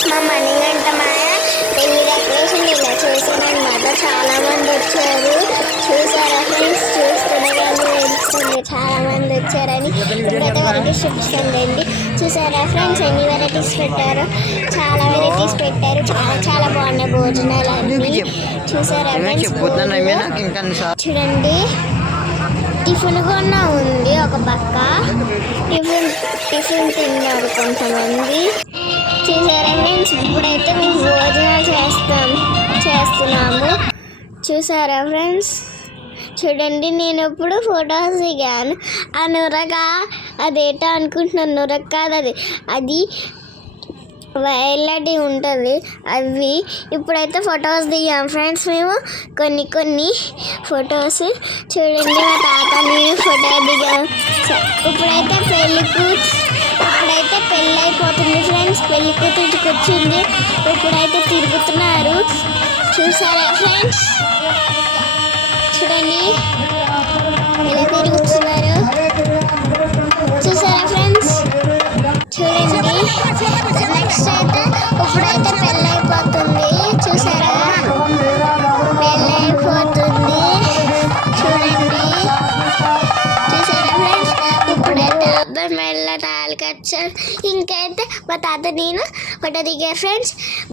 Friends మా మణిగంట మాయ. పెళ్ళి decoration ఇలా చేశానమాట చాలా మంది వచ్చారు. చూసారా ఫ్రెండ్స్ చూస్తుండగానే తెలుస్తుంది చాలా మంది వచ్చారని. ఇప్పుడైతే వెరైటీస్ చూపిస్తుందండి చూసారా ఫ్రెండ్స్ ఎన్ని వెరైటీస్ పెట్టారో? చాలా వెరైటీస్ పెట్టారు. చాలా చాలా బాగున్నాయి భోజనాలు అన్ని. చూసారా చూడండి. టిఫిన్ కూడా ఉంది ఒక పక్క టిఫిన్ టిఫిన్ తిన్నారు కొంతమంది. చూసారా ఫ్రెండ్స్? ఇప్పుడైతే మేము భోజనాలు చేస్తాం చేస్తున్నాము. చూసారా ఫ్రెండ్స్? చూడండి నేను ఇప్పుడు ఫొటోస్ దిగాను. ఆ నురగ అదేటో అనుకుంటున్నాను నురగ కాదు అది. అది వైలెట్ ఉంటుంది. అవి ఇప్పుడైతే ఫొటోస్ దిగాం ఫ్రెండ్స్ మేము. కొన్ని కొన్ని ఫొటోస్. చూడండి మా తాత నేను ఫోటో దిగాం. ఇప్పుడైతే పెళ్ళి కూర్చు పెళ్ళికి పెళ్ళి ఇప్పుడైతే తిరుగుతున్నారు. చూసారా ఫ్రెండ్స్ చూడండి. అబ్బాయి మెల్ల తాళి కచ్చారు ఇంకైతే మా తాత నేను ఫోటో దిగారు ఫ్రెండ్స్